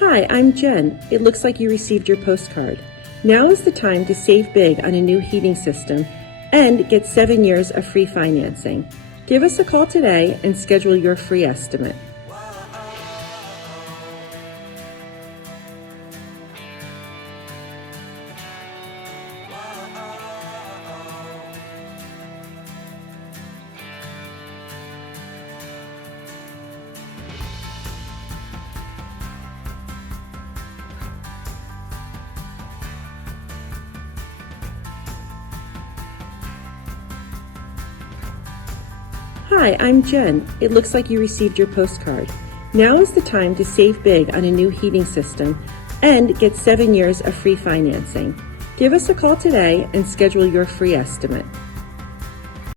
Hi, I'm Jen. It looks like you received your postcard. Now is the time to save big on a new heating system and get 7 years of free financing. Give us a call today and schedule your free estimate. Hi, I'm Jen. It looks like you received your postcard. Now is the time to save big on a new heating system and get 7 years of free financing. Give us a call today and schedule your free estimate.